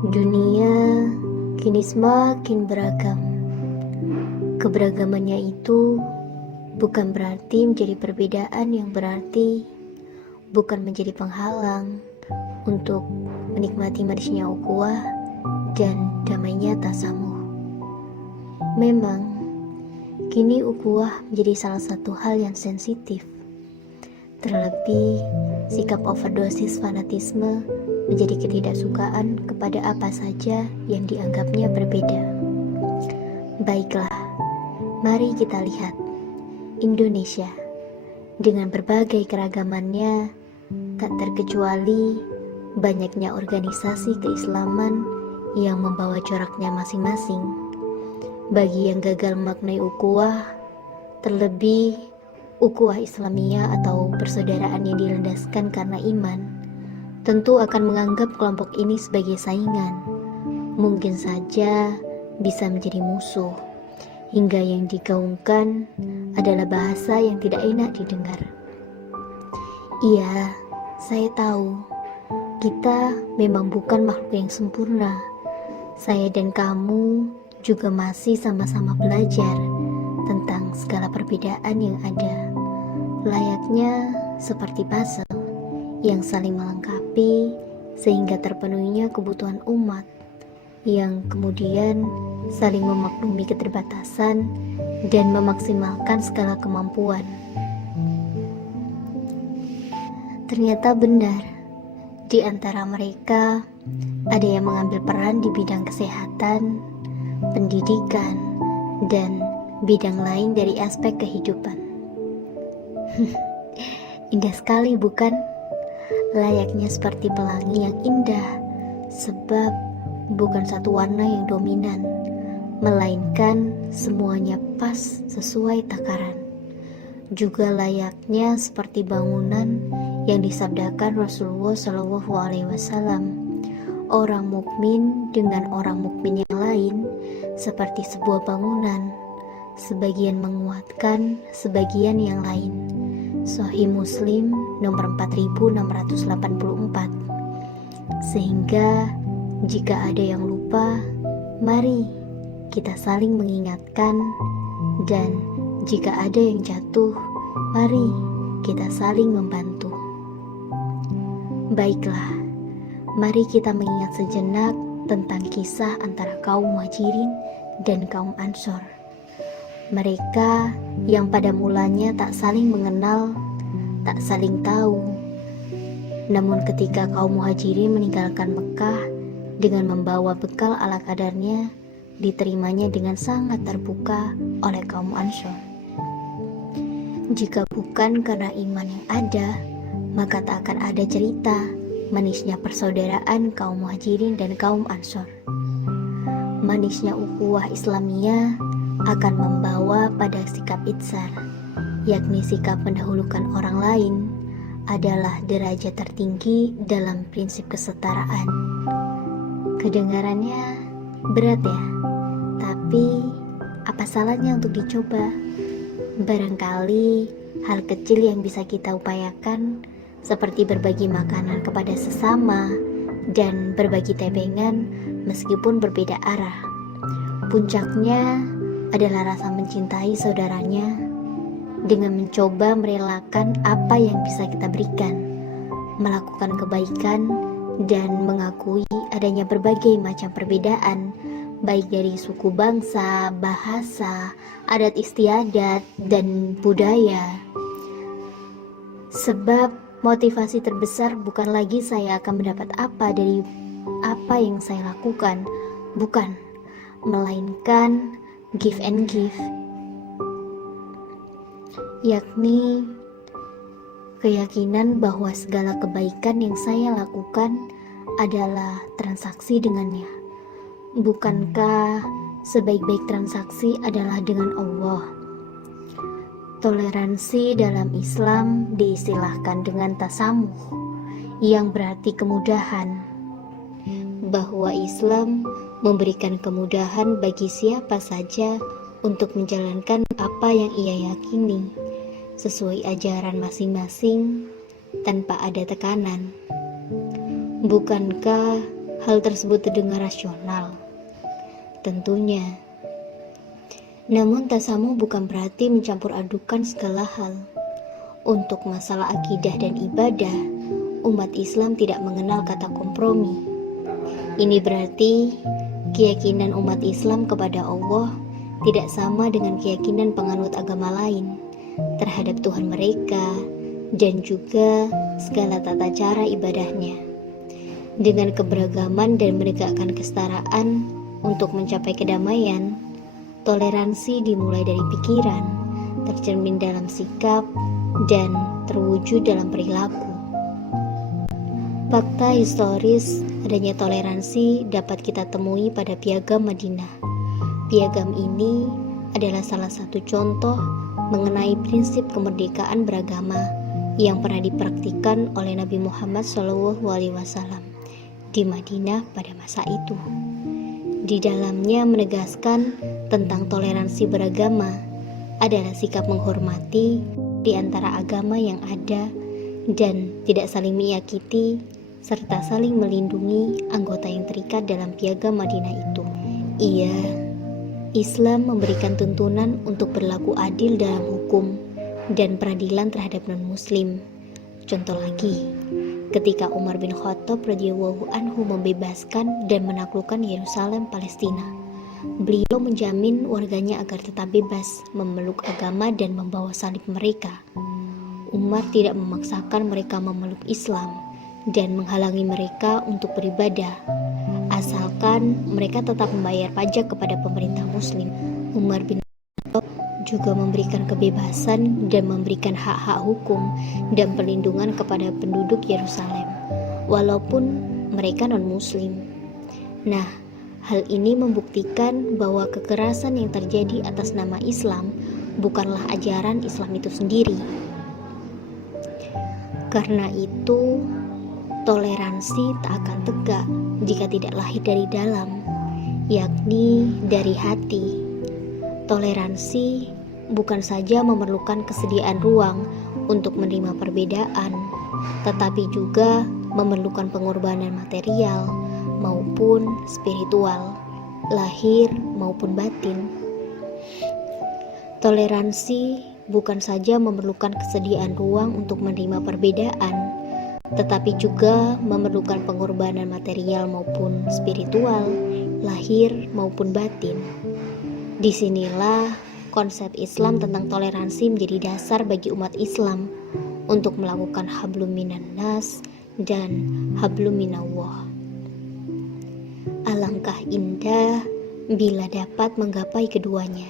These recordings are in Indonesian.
Dunia kini semakin beragam. Keberagamannya itu bukan berarti menjadi perbedaan yang berarti, bukan menjadi penghalang untuk menikmati manisnya ukhuwah dan damainya tasamuh. Memang, kini ukhuwah menjadi salah satu hal yang sensitif. Terlebih, sikap overdosis fanatisme menjadi ketidaksukaan kepada apa saja yang dianggapnya berbeda. Baiklah, mari kita lihat Indonesia dengan berbagai keragamannya, tak terkecuali banyaknya organisasi keislaman yang membawa coraknya masing-masing. Bagi yang gagal memaknai ukhuwah, terlebih ukhuwah Islamiyah atau persaudaraan yang dilandaskan karena iman, tentu akan menganggap kelompok ini sebagai saingan. Mungkin saja bisa menjadi musuh, hingga yang digaungkan adalah bahasa yang tidak enak didengar. Iya, saya tahu kita memang bukan makhluk yang sempurna. Saya dan kamu juga masih sama-sama belajar tentang segala perbedaan yang ada. Layaknya seperti puzzle yang saling melengkapi sehingga terpenuhinya kebutuhan umat, yang kemudian saling memaklumi keterbatasan dan memaksimalkan segala kemampuan. Ternyata benar, di antara mereka ada yang mengambil peran di bidang kesehatan, pendidikan, dan bidang lain dari aspek kehidupan. Indah sekali, bukan? Layaknya seperti pelangi yang indah, sebab bukan satu warna yang dominan, melainkan semuanya pas sesuai takaran. Juga layaknya seperti bangunan yang disabdakan Rasulullah SAW, orang mukmin dengan orang mukmin yang lain seperti sebuah bangunan, sebagian menguatkan sebagian yang lain. Sahih Muslim nomor 4684. Sehingga jika ada yang lupa, mari kita saling mengingatkan, dan jika ada yang jatuh, mari kita saling membantu. Baiklah, mari kita mengingat sejenak tentang kisah antara kaum Muhajirin dan kaum Ansor. Mereka yang pada mulanya tak saling mengenal, tak saling tahu. Namun ketika kaum Muhajirin meninggalkan Mekah dengan membawa bekal ala kadarnya, diterimanya dengan sangat terbuka oleh kaum Ansor. Jika bukan karena iman yang ada, maka tak akan ada cerita manisnya persaudaraan kaum Muhajirin dan kaum Ansor. Manisnya ukhuwah Islamiyah akan membawa pada sikap itsar, yakni sikap mendahulukan orang lain adalah derajat tertinggi dalam prinsip kesetaraan. Kedengarannya berat ya, tapi apa salahnya untuk dicoba? Barangkali hal kecil yang bisa kita upayakan, seperti berbagi makanan kepada sesama dan berbagi tebengan meskipun berbeda arah. Puncaknya adalah rasa mencintai saudaranya dengan mencoba merelakan apa yang bisa kita berikan, melakukan kebaikan, dan mengakui adanya berbagai macam perbedaan, baik dari suku bangsa, bahasa, adat istiadat, dan budaya. Sebab motivasi terbesar bukan lagi saya akan mendapat apa dari apa yang saya lakukan, bukan, melainkan give and give, yakni keyakinan bahwa segala kebaikan yang saya lakukan adalah transaksi dengannya. Bukankah sebaik-baik transaksi adalah dengan Allah? Toleransi dalam Islam diistilahkan dengan tasamuh, yang berarti kemudahan. Bahwa Islam memberikan kemudahan bagi siapa saja untuk menjalankan apa yang ia yakini sesuai ajaran masing-masing tanpa ada tekanan. Bukankah hal tersebut terdengar rasional? Tentunya. Namun tasamuh bukan berarti mencampur adukan segala hal. Untuk masalah akidah dan ibadah, umat Islam tidak mengenal kata kompromi. Ini berarti keyakinan umat Islam kepada Allah tidak sama dengan keyakinan penganut agama lain terhadap Tuhan mereka dan juga segala tata cara ibadahnya. Dengan keberagaman dan menegakkan kesetaraan untuk mencapai kedamaian, toleransi dimulai dari pikiran, tercermin dalam sikap, dan terwujud dalam perilaku. Fakta historis adanya toleransi dapat kita temui pada Piagam Madinah. Piagam ini adalah salah satu contoh mengenai prinsip kemerdekaan beragama yang pernah dipraktikkan oleh Nabi Muhammad SAW di Madinah pada masa itu. Di dalamnya menegaskan tentang toleransi beragama adalah sikap menghormati di antara agama yang ada dan tidak saling menyakiti serta saling melindungi anggota yang terikat dalam Piagam Madinah itu. Iya, Islam memberikan tuntunan untuk berlaku adil dalam hukum dan peradilan terhadap non-muslim. Contoh lagi, ketika Umar bin Khattab radhiyallahu anhu membebaskan dan menaklukkan Yerusalem, Palestina, beliau menjamin warganya agar tetap bebas memeluk agama dan membawa salib mereka. Umar tidak memaksakan mereka memeluk Islam dan menghalangi mereka untuk beribadah, asalkan mereka tetap membayar pajak kepada pemerintah muslim. Umar bin Khattab juga memberikan kebebasan dan memberikan hak-hak hukum dan perlindungan kepada penduduk Yerusalem, walaupun mereka non-muslim. Nah, hal ini membuktikan bahwa kekerasan yang terjadi atas nama Islam bukanlah ajaran Islam itu sendiri. Karena itu, toleransi tak akan tegak jika tidak lahir dari dalam, yakni dari hati. Toleransi bukan saja memerlukan kesediaan ruang untuk menerima perbedaan, tetapi juga memerlukan pengorbanan material maupun spiritual, lahir maupun batin. Toleransi bukan saja memerlukan kesediaan ruang untuk menerima perbedaan, tetapi juga memerlukan pengorbanan material maupun spiritual, lahir maupun batin. Disinilah konsep Islam tentang toleransi menjadi dasar bagi umat Islam untuk melakukan hablum minan nas dan hablum minallah. Alangkah indah bila dapat menggapai keduanya.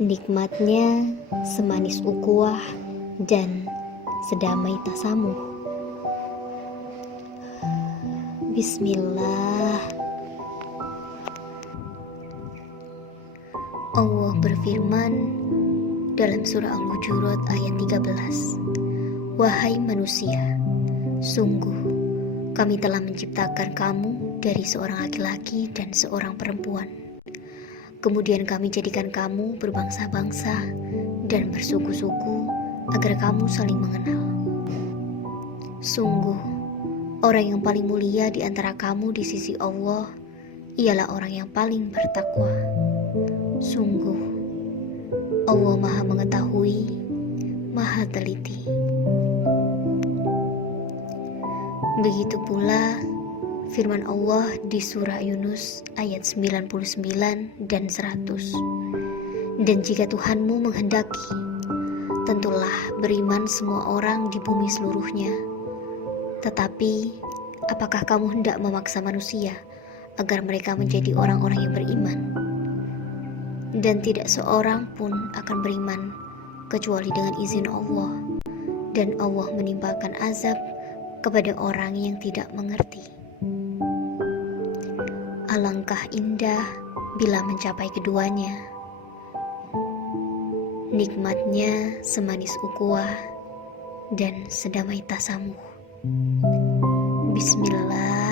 Nikmatnya semanis ukhuwah dan sedamai tasamuh. Bismillah. Allah berfirman dalam surah Al-Hujurat ayat 13, "Wahai manusia, sungguh kami telah menciptakan kamu dari seorang laki-laki dan seorang perempuan. Kemudian kami jadikan kamu berbangsa-bangsa dan bersuku-suku agar kamu saling mengenal. Sungguh, orang yang paling mulia di antara kamu di sisi Allah ialah orang yang paling bertakwa. Sungguh, Allah Maha Mengetahui, Maha Teliti." Begitu pula firman Allah di surah Yunus ayat 99 dan 100. "Dan jika Tuhanmu menghendaki, tentulah beriman semua orang di bumi seluruhnya. Tetapi, apakah kamu hendak memaksa manusia agar mereka menjadi orang-orang yang beriman? Dan tidak seorang pun akan beriman kecuali dengan izin Allah, dan Allah menimpakan azab kepada orang yang tidak mengerti." Alangkah indah bila mencapai keduanya. Nikmatnya semanis ukhuwah dan sedamai tasamuh. Bismillah.